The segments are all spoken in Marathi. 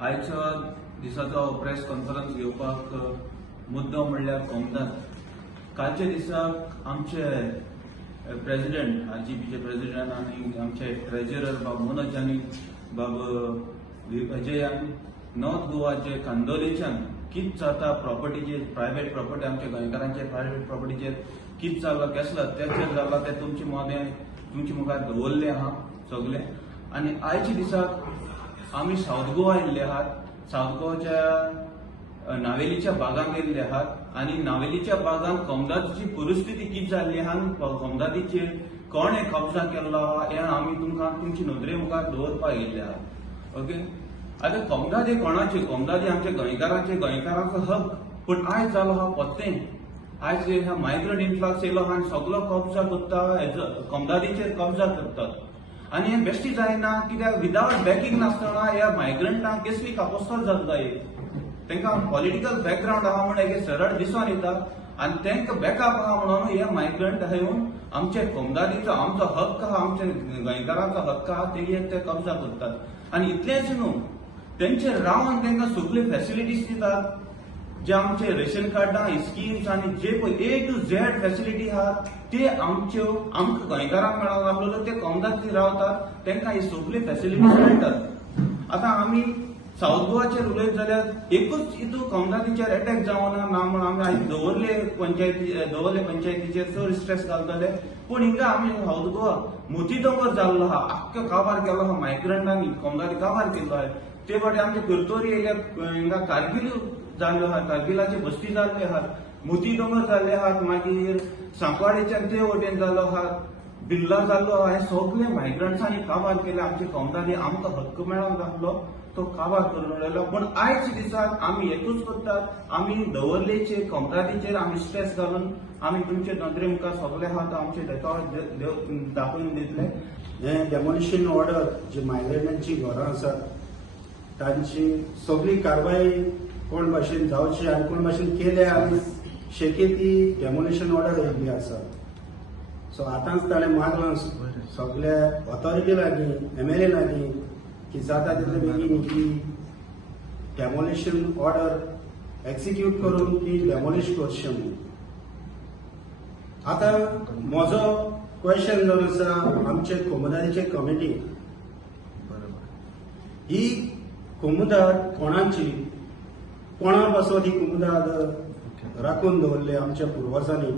आयच्या दिसाचो प्रेस कॉन्फरन्स घेवपाक मुद्दो म्हणल्यार कोमदाद. कालच्या दिसाक आमचे प्रेसिडेंट आरजीपीचे प्रेसिडेंट आनी आमचे ट्रेजरर बाब मनोज आनी बाब अजयान नॉर्थ गोवाचे कांदोलीच्यान कित जाता प्रॉपर्टीचेर, प्रायव्हेट प्रॉपर्टी आमच्या गोंयकारांचे प्रायव्हेट प्रॉपर्टीचेर कित जाल्लो केसला तेचेर जाल्ला ते तुमचे मोदें तुमचे मुखार दवरले आहा सगळे. आनी आयच्या दिसाक आमी साऊथ गोवा येयल्ले आहात. साऊथ गोवाच्या नावेलीच्या बागांक येयल्ले आहात आनी नावेलीच्या बागांक कोमदादीची परिस्थिती कित जाल्ली आहा आनी कोमदादीचेर कोणे कब्जा केल्लो आहा हें आमी तुमकां तुमची नदरे मुखार दवरपाक येयल्ले आहात. ओके, आतां कोमदादी कोणाची? कोमदादी आमच्या गोंयकारांचो हक. पूण आयज जालो आहा पत्तें. आयज ह्या मायग्रंट इन्फ्लक्स येयलो आहा आनी सगळो कब्जा करता कोमदादीचेर कब्जा करतात. आनी हें बेश्टी जायना कित्याक विदावट बॅकींग नासतना ह्या मायग्रंटांक केसली कापोस्ताद जाता. तांकां पॉलिटिकल बॅकग्रावंड आहा म्हण हें सरळ दिसून येता आनी तांकां बॅकअप आहा म्हणून हे मायग्रंट येवन आमचे कोमदादीचो आमचो हक्क आहा, आमच्या गोंयकारांचो हक्क आहा ते कब्जा करतात. आनी इतलेंच न्हू, तेंचेर रावन तांकां सगळ्यो फॅसिलिटीज दितात. जे आमचे रेशन कार्डां, स्किम्स आनी जे पळय A to Z फॅसिलिटी आहा ते आमच्यो आमकां गोंयकारांक मेळोंक लागलो ते कोमदादी रावतात तांकां ही सगळी फॅसिलिटीज मेळटात. आतां आमी साऊथ गोवाचेर उलयत जाल्यार एकूच हितू कोमदादीचेर अटॅक जावना ना म्हण आमी आयज दवरले पंचायतीचेर चड स्ट्रेस घालतले. पूण हिंगा आमी साऊथ गोवा मोती दोंगर जाल्लो आहा, आख्खो काबार केलो आहा मायग्रंटांनी, कोमदादी काबार केल्लो आहा. ते फावटी आमचे करतोरी येयल्या हिंगा कारगिल जाल्लो आहा, कारगिलाचे बस्ती जाल्ले आहात, मोती दोंगर जाल्ले आहात, मागीर सांकवाडेच्यान ते वटेन जाल्लो आहा, बिल्ला जाल्लो आहा. हे सगळे मायग्रंट्सांनी काबार केले. आमचे कोमदादी आमकां हक्क मेळोंक लागलो तो काबार करून उडयलो. पूण आयच्या दिसाक आमी एकूच करतात, आमी दवरलेचे कोमदादीचेर आमी स्ट्रेस घालून आमी तुमचे नदरे मुखार सगळे आहा आमचे दाखोवन दितले. हे डेमोलिशन ऑर्डर जे मायग्रंटांची घरां आसात तांची सगळी कारवाई कोण भाशेन जावची आनी कोण भाशेन केल्या आनी शेकी ती डेमोलिशन ऑर्डर येयल्ली आसा. सो आतांच ताणें मागलां सगळ्या ऑथॉरिटी लागीं, MLA लागीं की जाता तितले बेगीन की डेमोलिशन ऑर्डर एक्झिक्यूट करून ती डेमोलिश करचें म्हणून. आतां म्हजो क्वेश्चन जावन आसा आमचे कोमदादीचे कमिटी, ही कुमुदाद कोणाची? कोणा पासून ही कुमुदाद राखून दवरले आमच्या पुर्वजांनी?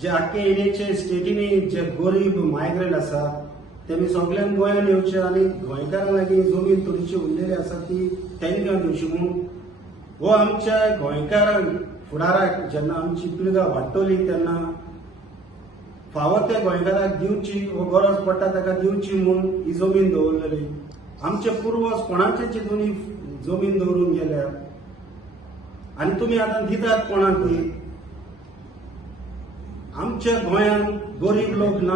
जे आख्खे इंडियेचे स्टेटीनी जे गरीब मायग्रंट आसा तेमी सगळ्यांक गोंयांत येवचे आनी गोंयकारां लागीं जमीन थोडीशी उरलेली आसा ती तांकां दिवची म्हणून हो आमच्या गोंयकारांक फुडाराक जेन्ना आमची पिळगा वाडटली तेन्ना फावो ते गोंयकाराक दिवची व गरज पडटा ताका दिवची म्हणून ही जमीन दवरलेली. आमचे पुर्वज कोणाचेच दोनी जमीन दवरून गेल्या आनी तुमी आतां दितात कोणाक ती? आमच्या गोंयांत गरीब लोक ना.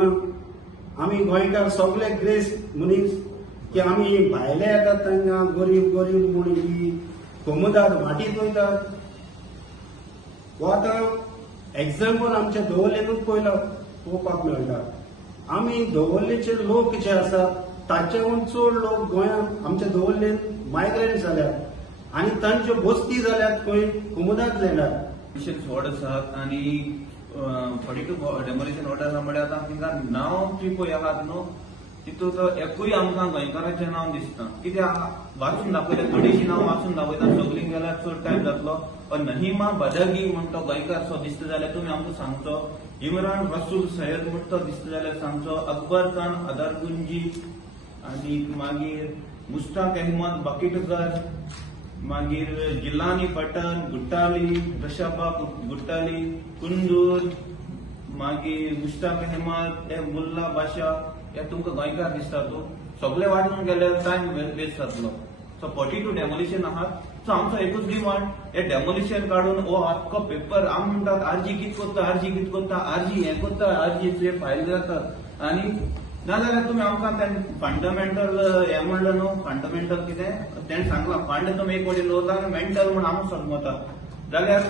आमी गोंयकार सगळे ग्रेस मनीस की आमी भायले येतात तांकां गरीब गरीब म्हणून ही कोमदाद वाटीत वयतात. हो आतां एग्जाम्पल आमच्या दवरलेनूच पयला पळोवपाक मेळटा. आमी दवरलेचे लोक जे आसात ताच्याहून चड लोक गोंयांत आमच्या दवरलेन मायग्रंट जाल्यात आनी तांच्यो बस्ती जाल्यात खंय कुमुदाद जाल्यात. ऑर्डर्स आहात आनी 42 डेमोलिशन ऑर्डर म्हळ्यार आतां तिंगा नांव जी पळय आहात न्हू तितूंत एकूय आमकां गोंयकाराचें नांव दिसना. कित्याक वाचून दाखयलें थोडीशीं नांव वाचून दाखयता सगळीं गेल्यार चड टायम जातलो. नहिमा बदागी म्हणटा तो गोंयकार दिसता जाल्यार तुमी आमकां सांगचो. इमरान रसूल सय्यद म्हणटा तो दिसता जाल्यार सांगचो. अकबर खान अदारगुंजी आनी मागीर मुश्ताक अहमद बाकीटकर, मागीर जिलानी पठाण, गुट्टाली, रशाबा गुट्टाली, कुंदूर, मागीर मुश्ताक अहमद, मुल्ला बाशा हे तुमकां गोंयकार दिसता. तूं सगळे वाटून गेल्यार टायम वेस्ट जातलो. सो 42 डेमोलिशन आहात. सो आमचो एकूच डिमांड हे डेमोलिशन काडून हो आख्खो पेपर आमी म्हणटात आरजी कित कोत्ता, आरजी कित कोत्ता, आरजी हें कोत्ता, आरजी फायल जातात. आनी नाजाल्यार तुमी आमकां फंडामेंटल हें म्हणलें न्हू, फंडामेंटल कितें तेणें सांगलां फंड तुमी एक वटेन दवरता आनी मेंटल म्हूण आमी समजता. जाल्यार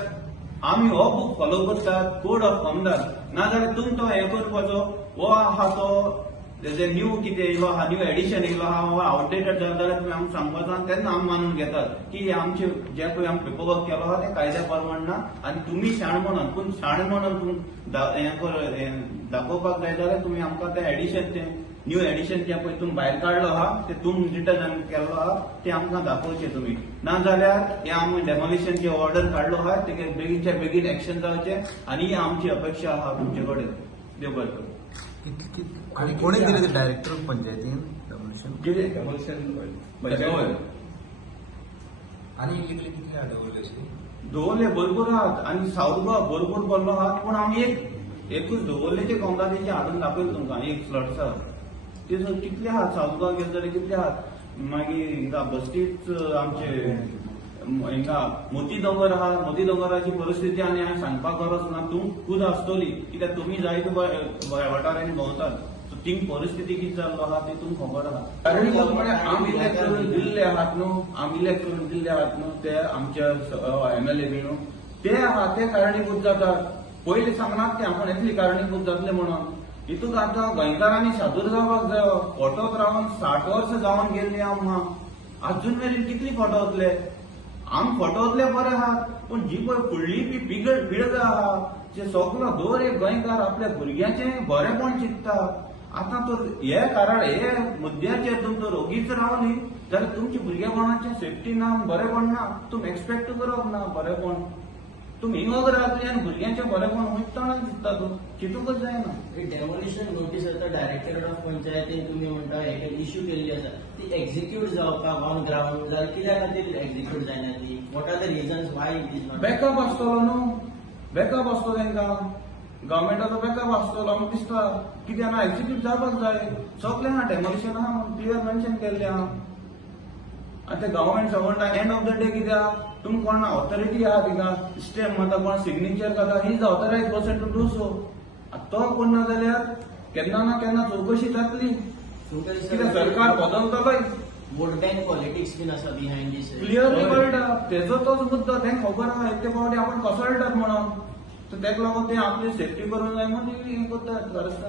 आमी हो बूक फॉलो करतात, कोड ऑफ कोमदाद. नाजाल्यार तुमी तो हें करपाचो हो आहा तो जे न्यू कितें येयलो आहा, न्यू एडिशन येयलो आहा हो आउटडेटेड जाला जाल्यार तुमी आमकां सांगपाचो आनी तेन्ना आमी मानून घेतात की हे आमचे जे पळय आमी पेपर वर्क केलो आहा ते कायद्या प्रमाण ना आनी तुमी शाण म्हणून पूण शाण म्हणून तुमी दाखोवपाक जाय जाल्यार तुमी आमकां ते एडिशन ते न्यू एडिशन जे पळय तुमी भायर काडलो आहा ते तुमी रिटर्न आमी केल्लो आहा ते आमकां दाखोवचे तुमी ना जाल्यार हे आमी डेमोलिशनची ऑर्डर काडलो आहा तेगे बेगीनच्या बेगीन एक्शन जावचें आनी ही आमची अपेक्षा आहा तुमचे कडेन देव बरें करूं. आणि कोणी दिले ते डायरेक्टर ऑफ पंचायतीन डेमोलिशन आणि कितले कितले आडवले दवरले भरपूर आहात आणि साऊथ गोवा भरपूर पडलो आहात पूण आमी एकूच दवरलेचे कोमदादीचे हाडून दाखयले तुमकां एक फ्लड्स आहा ते कितले आहात साऊथ गोवा गेले जाल्यार कितले आहात मागीर हिंगा बस्तीच आमचे हिंगा मोती दोंगर आहा मोती दोंगराची परिस्थिती आनी हांवें सांगपाक गरज ना तूं खूद आसतली कित्याक तुमी जायते वाठारांनी भोंवतात थिंग परिस्थिती कितें जाल्लो आहा ती तुमकां खबर आहा कारणीभूत म्हळ्यार आमी इलेक्ट करून दिल्ले आहात न्हू आमी इलेक्ट करून दिल्ले आहात न्हू ते आमच्या एमएलए बी न्हू ते आहा ते कारणीभूत जातात पयलीं सांगनात ते आपण येतली कारणीभूत जातले म्हणून हितूंत आतां गोंयकारांनी सादूर जावपाक जायो फोटोत रावन 60 वर्सां जावन गेल्ली आमकां अजून मेरेन कितली फोटो वतले आम फोटो वतले बरे आहात पूण जी पळय फुडली पिळग आहा जे सगळो दर एक गोंयकार आपल्या भुरग्याचें बरेपण चिंतता आतां तर हे कारण हे मुद्द्याचेर तुमचो रोगीच रावली जाल्यार तुमच्या भुरगेपणाचें सेफ्टी ना बरेपण ना तुमी एक्सपेक्ट करप ना बरेपण तुमी हिंगोग रावतले आनी भुरग्यांचें बरेपण वयतना दिसता तूं चिंतूंकच जायना डेमोलिशन नोटीस आतां डायरेक्टर ऑफ पंचायतीन तुमी म्हणटा हे इश्यू केल्ली आसा ती एक्झिक्यूट जावपाक ऑन ग्राउंड जाल्यार कित्या खातीर एक्झिक्यूट जायना ती what are the reasons why it is not backup आसतलो न्हू बॅकअप आसतो तांकां गव्हर्मेंटाचो बॅकअप आसतलो आमकां दिसता कित्याक ना एक्झिक्यूट जावपाक जाय सगळें आहा डेमोलिशन आहा म्हणून क्लियर मेन्शन केल्लें आहा आनी ते गव्हर्मेंट सर्वंटाक एंड ऑफ द डे कित्याक तुमकां कोण ऑथॉरिटी आहा थिंगा स्टॅम्प मारता कोण सिग्नेचर करता he is authorised person to do so तो कोण ना जाल्यार केन्ना ना केन्ना चवकशी जातली कित्याक सरकार बदलतलोय वोट बँक पॉलिटिक्स बीन आसा बिहायंड दीस क्लियरली कळटा तेजो तोच मुद्दो तांकां खबर आहा एक ते फावटी आपण कसळटात म्हणून तर ताका लागून ते आपली सेफ्टी करूंक जाय म्हणून हें करतात